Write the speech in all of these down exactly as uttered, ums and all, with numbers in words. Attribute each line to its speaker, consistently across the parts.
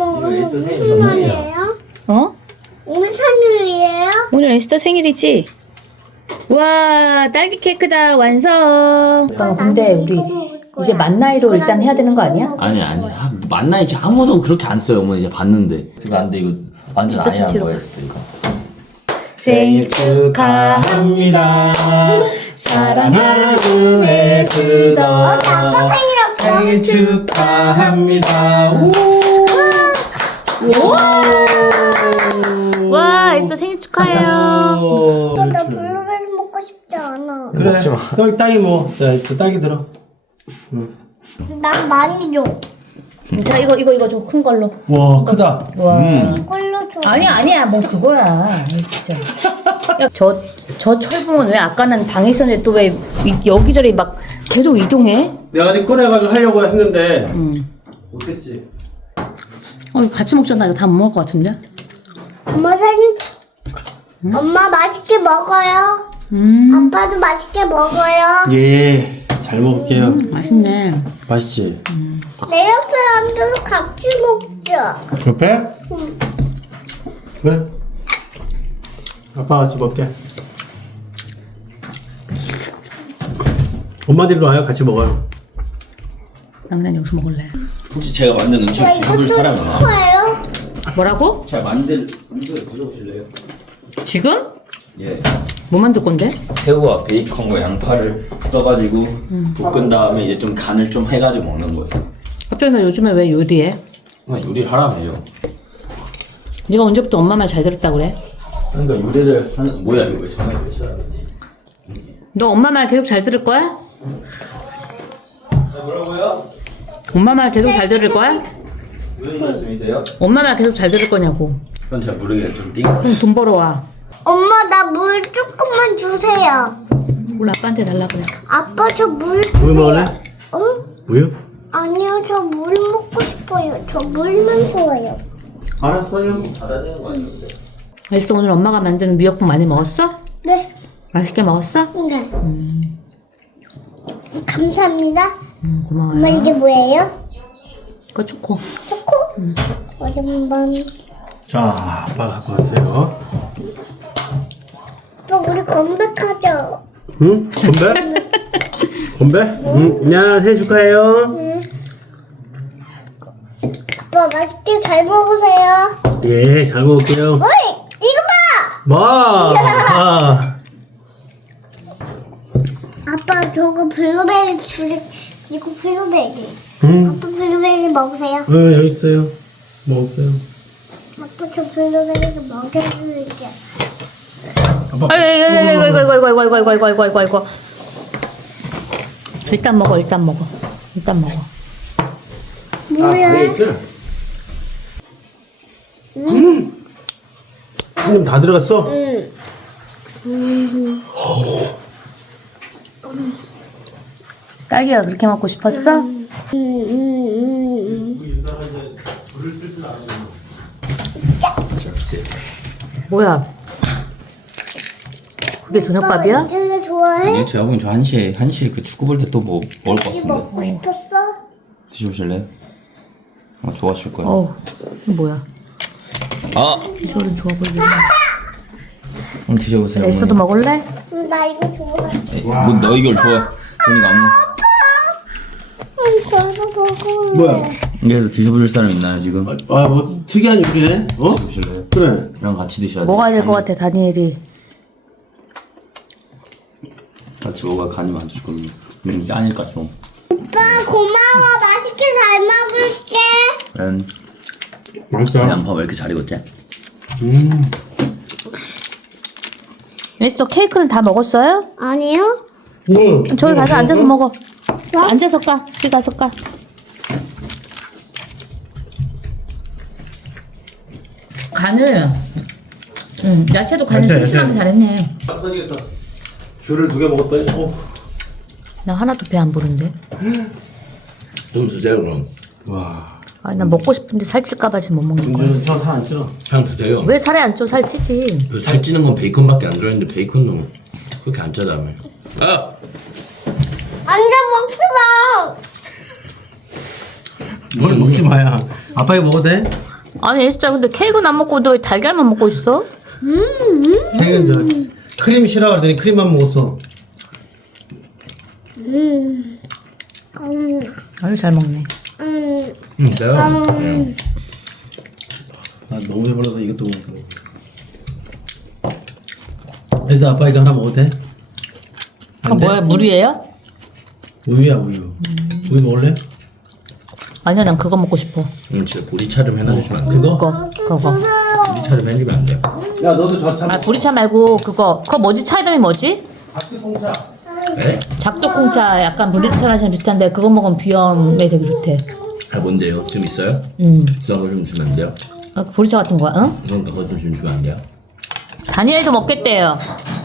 Speaker 1: 오늘 에스터 생일
Speaker 2: 무슨
Speaker 1: 전날이야.
Speaker 2: 날이에요?
Speaker 3: 어?
Speaker 2: 오늘 생일이에요?
Speaker 3: 오늘 에스터 생일이지? 우와 딸기 케이크다 완성. 잠깐만 근데 우리 이제 만 나이로 일단 해야 되는 거 아니야?
Speaker 1: 아니 아니 아, 만나이지 아무도 그렇게 안 써요. 어머니 이제 봤는데. 이거 안 돼 이거 완전
Speaker 3: 에스터
Speaker 1: 아예 안
Speaker 3: 뒤로.
Speaker 1: 보여 에스터 이거.
Speaker 3: 생일 축하합니다. 사랑하는 에스더.
Speaker 2: 아빠 생일이었어.
Speaker 1: 생일 축하합니다.
Speaker 3: 와 에스더 생일 축하해요.
Speaker 2: 나 블루베리 먹고 싶지 않아.
Speaker 4: 그래.
Speaker 1: 먹지 마.
Speaker 4: 딸, 딸기 먹어. 자, 저 딸기 들어. 응.
Speaker 2: 난 많이 줘.
Speaker 3: 자 이거 이거 이거 줘 큰 걸로.
Speaker 4: 와, 크다.
Speaker 3: 와.
Speaker 2: 이걸로 줘.
Speaker 3: 아니야 아니야 뭐 그거야. 아이, 진짜. 저 저 철봉은 왜 아까는 방에 있었는데 또 왜 여기저기 막 계속 이동해?
Speaker 4: 내가 아직 꺼내가지고 하려고 했는데.
Speaker 3: 응.
Speaker 4: 못했지.
Speaker 3: 어 같이 먹자. 나 이거 다 못 먹을 것 같은데.
Speaker 2: 엄마 생일. 엄마 맛있게 먹어요.
Speaker 3: 음
Speaker 2: 아빠도 맛있게 먹어요.
Speaker 4: 예. 잘 먹을게요.
Speaker 3: 맛있네.
Speaker 4: 맛있지?
Speaker 2: 내 옆에 앉아서 같이 먹자.
Speaker 4: 옆에? 응. 그래. 아빠 같이 먹게. 엄마들도 와요. 같이 먹어요.
Speaker 3: 난 여기서 먹을래.
Speaker 1: 혹시 제가 만든 음식
Speaker 2: 야,
Speaker 1: 드셔볼
Speaker 2: 이것도
Speaker 1: 사람 있나?
Speaker 2: 초코예요?
Speaker 3: 뭐라고?
Speaker 1: 제가 만든 음식을 드셔보실래요?
Speaker 3: 지금?
Speaker 1: 예.
Speaker 3: 뭐 만들 건데?
Speaker 1: 새우와 베이컨과 양파를 써가지고 볶은 다음에 이제 좀 간을 좀 해가지고 먹는 거예요.
Speaker 3: 갑자기 너 요즘에 왜 요리해?
Speaker 1: 엄마 요리를 하라며요.
Speaker 3: 네가 언제부터 엄마 말 잘 들었다 그래?
Speaker 1: 그러니까 요리를 하는 뭐야 이거 왜 전화기 왜 시작하지?
Speaker 3: 너 엄마 말 계속 잘 들을 거야?
Speaker 1: 뭐라고요?
Speaker 3: 엄마 말 계속 잘 들을 거야?
Speaker 1: 무슨 말씀이세요?
Speaker 3: 엄마 말 계속 잘 들을 거냐고.
Speaker 1: 그건 잘 모르겠어요. 좀 띵.
Speaker 3: 그럼 돈 벌어와.
Speaker 2: 엄마 나 물 조금만 주세요.
Speaker 3: 몰라 아빠한테 달라 그래.
Speaker 2: 아빠 저 물
Speaker 4: 우유
Speaker 2: 주세요.
Speaker 4: 먹을래?
Speaker 2: 응?
Speaker 4: 우유?
Speaker 2: 아니요 저 물 먹고 싶어요. 저 물만 좋아요.
Speaker 4: 알았어요.
Speaker 1: 받아내는 거 아니에요?
Speaker 3: 그래서 오늘 엄마가 만드는 미역국 많이 먹었어?
Speaker 2: 네.
Speaker 3: 맛있게 먹었어?
Speaker 2: 네. 감사합니다.
Speaker 3: 음, 고마워요.
Speaker 2: 엄마 이게 뭐예요?
Speaker 3: 그거 초코.
Speaker 2: 초코? 어디 한번.
Speaker 4: 자, 아빠 갖고 왔어요.
Speaker 2: 아빠 우리 건백하자.
Speaker 4: 응? 건배? 건배? 응. 야, 생일 축하해요.
Speaker 2: 응. 아빠 맛있게 잘 먹으세요.
Speaker 4: 예, 잘 먹을게요.
Speaker 2: 어이 이거 봐.
Speaker 4: 뭐? 아.
Speaker 2: 아빠 저거 블루베리 줄 이거 블루베리.
Speaker 4: 응.
Speaker 2: 아빠 블루베리 먹으세요.
Speaker 4: 어, 여기 있어요. 먹을게요.
Speaker 2: 아빠 저 블루베리 먹여줄게.
Speaker 4: 아빠.
Speaker 3: 아이고 아이고 아이고 아이고 아이고 아이고 아이고 아이고 아이고 아이고. 일단 먹어 일단 먹어 일단 먹어.
Speaker 2: 뭐야?
Speaker 4: 음. 음, 다 들어갔어?
Speaker 2: 응.
Speaker 3: 딸기가 그렇게 먹고 싶었어?
Speaker 2: 음, 음, 음, 음.
Speaker 3: 뭐야? 그게 저녁밥이야?
Speaker 2: 아빠 이게 좋아해?
Speaker 1: 예, 저 여러분 저 한시에 한시에 그 축구 볼 때 또 뭐 먹을 것
Speaker 2: 이거
Speaker 1: 같은데
Speaker 2: 먹고 싶었어?
Speaker 1: 드셔보실래요? 아 좋아하실 거예요.
Speaker 3: 어, 이거 뭐야?
Speaker 1: 아,
Speaker 3: 비주얼은 좋아 보이네.
Speaker 1: 한번 드셔보세요.
Speaker 3: 에스터도 먹을래?
Speaker 2: 응, 나 이거 좋아해.
Speaker 1: 뭐너 이걸 좋아? 그러니까 안 먹.
Speaker 2: 응, 저도 먹을래.
Speaker 4: 뭐야?
Speaker 1: 이게서 드셔보실 사람 있나요 지금?
Speaker 4: 아, 뭐 특이한 요리네? 어?
Speaker 1: 드셔보실래요?
Speaker 4: 그래.
Speaker 1: 이랑 같이 드셔야 돼요.
Speaker 3: 먹어야 될 것 같아 다니엘이.
Speaker 1: 같이 먹어야 간이 맞을 겁니다. 음, 짜니까 좀.
Speaker 2: 오빠 고마워. 맛있게 잘 먹을게.
Speaker 1: 그럼
Speaker 4: 맛있다.
Speaker 1: 양파 왜 이렇게 잘 익었지?
Speaker 4: 음.
Speaker 3: 에스터 케이크는 다 먹었어요?
Speaker 2: 아니요.
Speaker 4: 응.
Speaker 3: 저기 가서 앉아서 먹어. 앉아서 까. 저기 가서 까. 간을, 응, 야채도 간을
Speaker 4: 야채,
Speaker 3: 싱싱하게
Speaker 4: 야채.
Speaker 3: 잘했네.
Speaker 4: 터지겠어. 귤을 두 개 먹었더니, 어.
Speaker 3: 나 하나도 배 안 부른데.
Speaker 5: 좀 드세요 그럼.
Speaker 4: 와.
Speaker 3: 아, 나 먹고 싶은데 살찔까봐 지금 못 먹는 거야.
Speaker 4: 이제 저살안 쪄.
Speaker 5: 그냥 드세요.
Speaker 3: 왜 살이 안 쪄? 살찌지.
Speaker 5: 그 살찌는 건 베이컨밖에 안 들어있는데 베이컨도 그렇게 안 짜다며. 아!
Speaker 2: 앉아 먹지 마.
Speaker 4: 뭘 먹지 마야. 아빠 이거 먹어도 돼?
Speaker 3: 아니 에스타 근데 케이크는 안 먹고 너 왜 달걀만 먹고 있어?
Speaker 4: 자기는 저 크림 싫어 그러더니 크림만 먹었어.
Speaker 2: 음. 음.
Speaker 3: 아유 잘 먹네.
Speaker 2: 음.
Speaker 5: 응, 내가.
Speaker 2: 음.
Speaker 4: 나 너무 배불러서 이것도 못 먹어. 그래서 아빠 이거 하나 먹어도 돼?
Speaker 3: 아 뭐야 물이에요?
Speaker 4: 우유야 우유. 우유 먹을래?
Speaker 3: 아니야 난 그거 먹고 싶어.
Speaker 5: 응, 진짜 보리차 좀 해놔주시면 안 돼?
Speaker 4: 그거?
Speaker 3: 그거 그거.
Speaker 5: 보리차 좀 해주면 안 돼?
Speaker 4: 야 너도 저차
Speaker 3: 아 보리차 말고 그거 그거 뭐지 차 이름이 뭐지?
Speaker 4: 박수공차.
Speaker 5: 에?
Speaker 3: 작두콩차 약간 보리차랑 비슷한데 그거 먹으면 비염에 되게 좋대.
Speaker 5: 아, 뭔데요? 지금 있어요?
Speaker 3: 음.
Speaker 5: 그런 거 좀 주면 안 돼요?
Speaker 3: 아, 보리차 같은 거야? 응?
Speaker 5: 그런 거 좀 주면 안 돼요?
Speaker 3: 다니엘도 먹겠대요.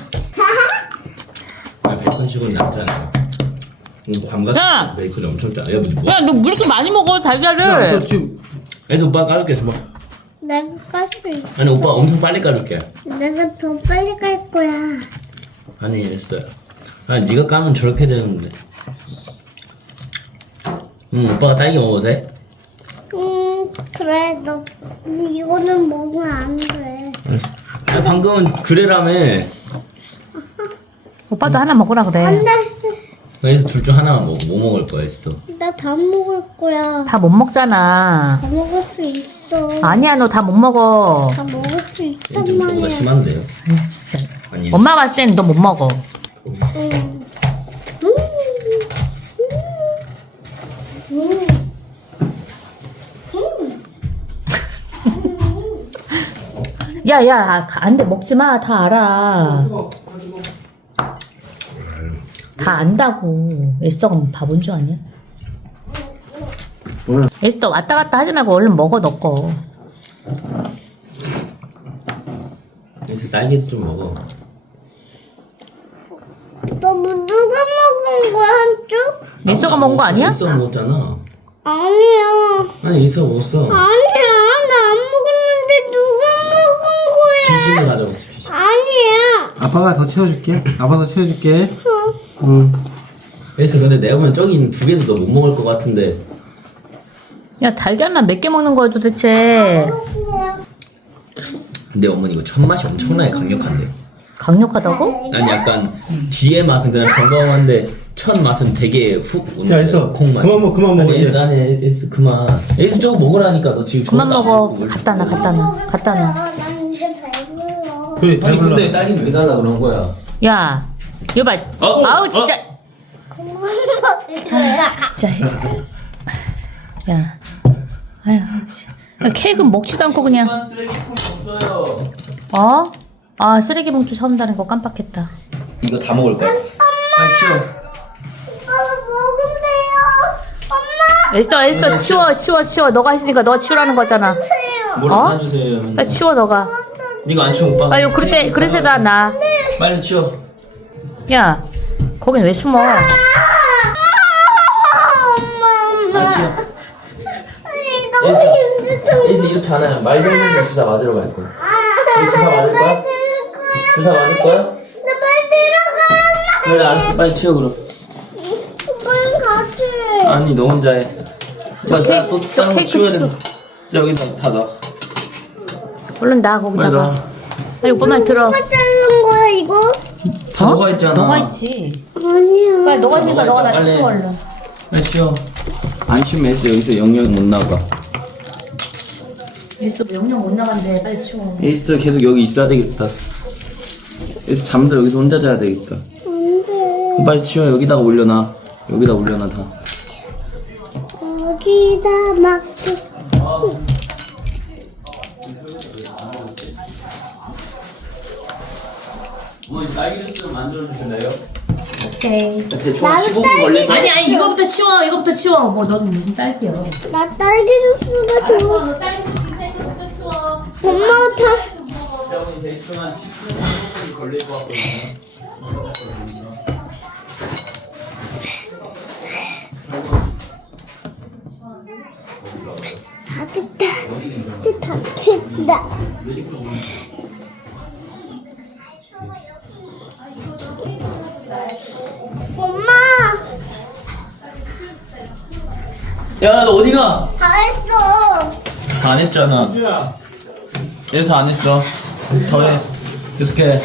Speaker 5: 아, 베이컨식은 남잖아. 음,
Speaker 3: 야!
Speaker 5: 감각 베이컨이 엄청 짜. 야, 뭐?
Speaker 3: 야 너 왜 이렇게 많이 먹어
Speaker 4: 야,
Speaker 3: 달걀을?
Speaker 4: 너 지금
Speaker 5: 애들 오빠 까줄게, 줘봐.
Speaker 2: 내가 까줄 있어.
Speaker 5: 아니, 오빠 엄청 빨리 까줄게.
Speaker 2: 내가 더 빨리 갈 거야.
Speaker 5: 아니, 했어요. 아니, 네가 까면 저렇게 되는데. 응, 오빠가 딸기 먹어도 돼?
Speaker 2: 음, 그래. 너 음, 이거는 먹으면 안 돼.
Speaker 5: 아니, 방금은 그래라며.
Speaker 3: 오빠도 하나 먹으라 그래.
Speaker 2: 안 돼.
Speaker 5: 그래서 둘 중 하나만 먹어. 뭐 먹을 거야, 에스도?
Speaker 2: 나 다 먹을 거야.
Speaker 3: 다 못 먹잖아.
Speaker 2: 다 먹을 수 있어.
Speaker 3: 아니야 너 다 못 먹어.
Speaker 2: 다 먹을 수 있단
Speaker 5: 얘좀 저보다
Speaker 2: 말이야.
Speaker 5: 심한데요?
Speaker 3: 아니 진짜.
Speaker 5: 아니,
Speaker 3: 엄마 봤을 때는 너 못 먹어.
Speaker 2: 음. 음. 음.
Speaker 3: 야야 안돼 먹지 마. 다 알아. 다 안다고. 에스터가 바본 줄 아냐?
Speaker 4: 뭐야?
Speaker 3: 에스터 왔다 갔다 하지 말고 얼른 먹어 너 거.
Speaker 5: 그래서 딸기도 좀 먹어.
Speaker 2: 너 뭐 누가 먹은 거야 한쪽?
Speaker 3: 에스터가 먹은 거 아니야?
Speaker 5: 에스가 먹었잖아.
Speaker 2: 아니야.
Speaker 5: 아니, 에스가 먹었어.
Speaker 2: 아니야. 나 안 먹었는데 누가 먹은 거야?
Speaker 5: 귀신이 가져왔어, 귀신.
Speaker 2: 아니야.
Speaker 4: 아빠가 더 채워줄게. 아빠 더 채워줄게. 응.
Speaker 5: 에스 근데 내가 보면 저기 있는 두 개도 너 못 먹을 것 같은데.
Speaker 3: 야 달걀만 몇 개 먹는 거야 도대체.
Speaker 5: 근데 어머니 이거 첫 맛이 엄청나게 강력한데.
Speaker 3: 강력하다고?
Speaker 5: 아니 약간 뒤에 맛은 그냥 건강한데 첫 맛은 되게 훅 오는
Speaker 4: 야, 에스,
Speaker 5: 콩맛.
Speaker 4: 그만 먹- 그만 먹어,
Speaker 5: 아니
Speaker 4: 이제.
Speaker 5: 에스 아니 에스 그만. 에스 저거 먹으라니까 너 지금
Speaker 3: 그만
Speaker 5: 저것도 안
Speaker 3: 먹어.
Speaker 5: 먹고 뭘
Speaker 3: 갖다 놔 갖다 놔 갖다 놔.
Speaker 2: 난 이제 배불러.
Speaker 4: 그래
Speaker 5: 아니
Speaker 4: 배불러.
Speaker 5: 근데 딸기는 왜 달라 그런 거야?
Speaker 3: 야 이거 봐.
Speaker 5: 어?
Speaker 3: 아우 진짜.
Speaker 2: 그만 먹을 거야.
Speaker 3: 진짜. 야. 아휴. 씨. 야, 케이크 먹지도 않고 그냥.
Speaker 5: 쓰레기통 없어요.
Speaker 3: 어? 아 쓰레기 봉투 사온다는 거 깜빡했다.
Speaker 5: 이거 다 먹을 거야. 빨리 치워.
Speaker 2: 아, 먹으면 돼요. 엄마.
Speaker 3: 에스터 에스터 치워 치워 치워. 너가 했으니까 너가 치우라는 거잖아.
Speaker 5: 뭘
Speaker 3: 어?
Speaker 5: 안아주세요.
Speaker 3: 빨리 치워 너가.
Speaker 5: 이거 안 치워 오빠.
Speaker 3: 아유 그때 그래서다 나.
Speaker 5: 빨리 치워.
Speaker 3: 야 거긴 왜 숨어?
Speaker 2: 엄마,
Speaker 5: 빨리
Speaker 2: 엄마.
Speaker 5: 치워.
Speaker 2: 아니, 너무 힘들어.
Speaker 5: 에스 이렇게 안 하면 말도 안 되는 주사 맞으러 갈 거야. 주사 맞을 거야? 주사 맞을 거야?
Speaker 2: 나 빨리 들어가.
Speaker 5: 그래 알았어 빨리 치워 그럼.
Speaker 2: 오빠랑 같이.
Speaker 5: 아니 너 혼자 해. 자,
Speaker 3: 케이크-
Speaker 5: 나또
Speaker 3: 저
Speaker 5: 다른 거
Speaker 3: 케이크
Speaker 5: 치워야
Speaker 3: 치워.
Speaker 5: 돼. 자 여기다 다 넣어.
Speaker 3: 얼른 나
Speaker 5: 빨리
Speaker 3: 거기다가.
Speaker 5: 넣어.
Speaker 3: 빨리 오빠만 들어.
Speaker 2: 누가 자른 거야 이거?
Speaker 5: 다 너가 있잖아.
Speaker 3: 너가 있지.
Speaker 2: 아니야.
Speaker 3: 빨리 너가 있으니까 너가 나
Speaker 5: 빨리.
Speaker 3: 치워 얼른.
Speaker 5: 빨리 치워. 안 치우면 에스 여기서 영영 못 나가.
Speaker 3: 에스터 영영 못 나간대. 빨리 치워.
Speaker 5: 에스 계속 여기 있어야 되겠다. 에스 잠도 여기서 혼자 자야 되겠다.
Speaker 2: 안 돼.
Speaker 5: 빨리 치워 여기다가 올려놔. 여기다 올려놔 다.
Speaker 2: 여기다 맡겨.
Speaker 5: 어머니 딸기 주스 만들어 주실래요?
Speaker 3: 오케이.
Speaker 5: 대충
Speaker 2: 나도
Speaker 5: 십오 분
Speaker 2: 딸기
Speaker 5: 걸릴 거.
Speaker 3: 아니 아니 이거부터 치워. 이거부터 치워. 뭐 너는 무슨 딸기야?
Speaker 2: 나 딸기 주스가 좋아.
Speaker 3: 너 딸기 이거부터 치워.
Speaker 2: 엄마 다.
Speaker 5: 어머니 대충 한 십오 분 걸릴 것 같거든요.
Speaker 2: 다 됐다. 이제 다 됐다. 엄마,
Speaker 5: 야 너 어디가?
Speaker 2: 다 했어.
Speaker 5: 다
Speaker 1: 다 안 했잖아. 그래서 안 했어. 더해. 계속해.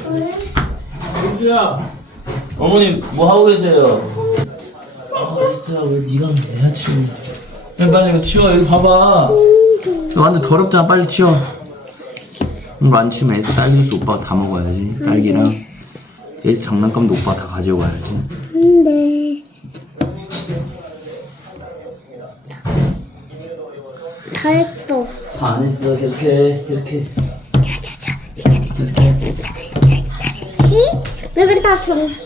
Speaker 4: 민주야.
Speaker 1: 어머님 뭐 하고 계세요? 아 진짜 왜 네가 내야 치워? 빨리 빨리 이거 치워. 여기 봐봐. 이거 완전 더럽잖아. 빨리 치워. 이거 안 치우면 에이스 딸기 주스 오빠가 다 먹어야지. 딸기랑 에이스 장난감도 오빠가 다 가지고 가야지.
Speaker 2: 근데 다 했어.
Speaker 1: 다 안 했어. 계속해. 이렇게. 계속해.
Speaker 2: 시? 여기 다 좀. 안돼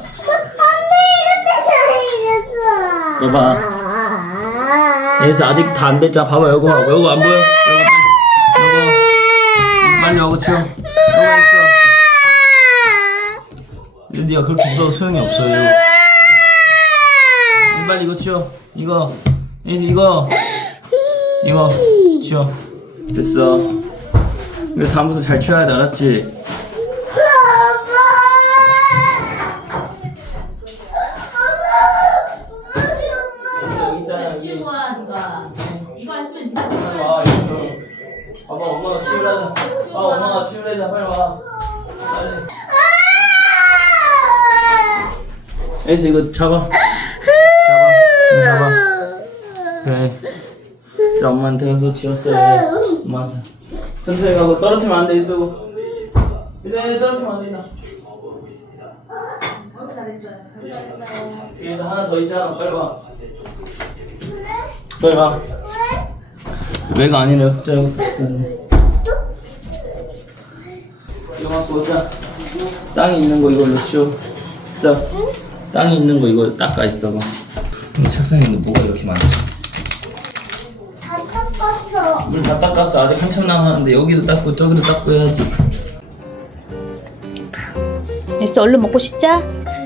Speaker 2: 이렇게 잘해줬어.
Speaker 1: 봐봐. 에이스 아직 다 안 됐잖아. 봐봐 여거 여거 안 보여? 여거 빨리. 여거. 빨리 여거 치워. 여거 있어. 니가 그렇게 물어도 소용이 없어. 이거. 빨리 이거 치워. 이거. 에이스 이거. 이거 치워. 됐어. 이거 다음부터 잘 치워야 돼. 알았지?
Speaker 3: 치우고 와 누가. 이거 했으면 네가
Speaker 1: 아,
Speaker 3: 치워야지.
Speaker 1: 봐봐 엄마가 치우라자. 아 엄마가 치우라자. 빨리 와. 빨리. 에이스 이거 잡아. 잡아. 이거 잡아. 그래. 자 엄마한테 가서 치웠어요. 엄마한테. 천천히 가고 떨어뜨리면 안 돼 있어. 이제 떨어뜨리면 안 된다. 여기서 하나 더 있잖아. 빨리 와. 빨리 와. 왜가 아니래. 자 이거. 이거 갖고 자. 땅에 있는 거 이걸로 치워. 자. 땅에 있는 거 이거 닦아 있어봐. 이 책상에 있는 뭐가 이렇게 많지?
Speaker 2: 다 닦았어.
Speaker 1: 물 다 닦았어. 아직 한참 남았는데 여기도 닦고 저기도 닦고 해야지.
Speaker 3: 에이스 얼른 먹고 씻자.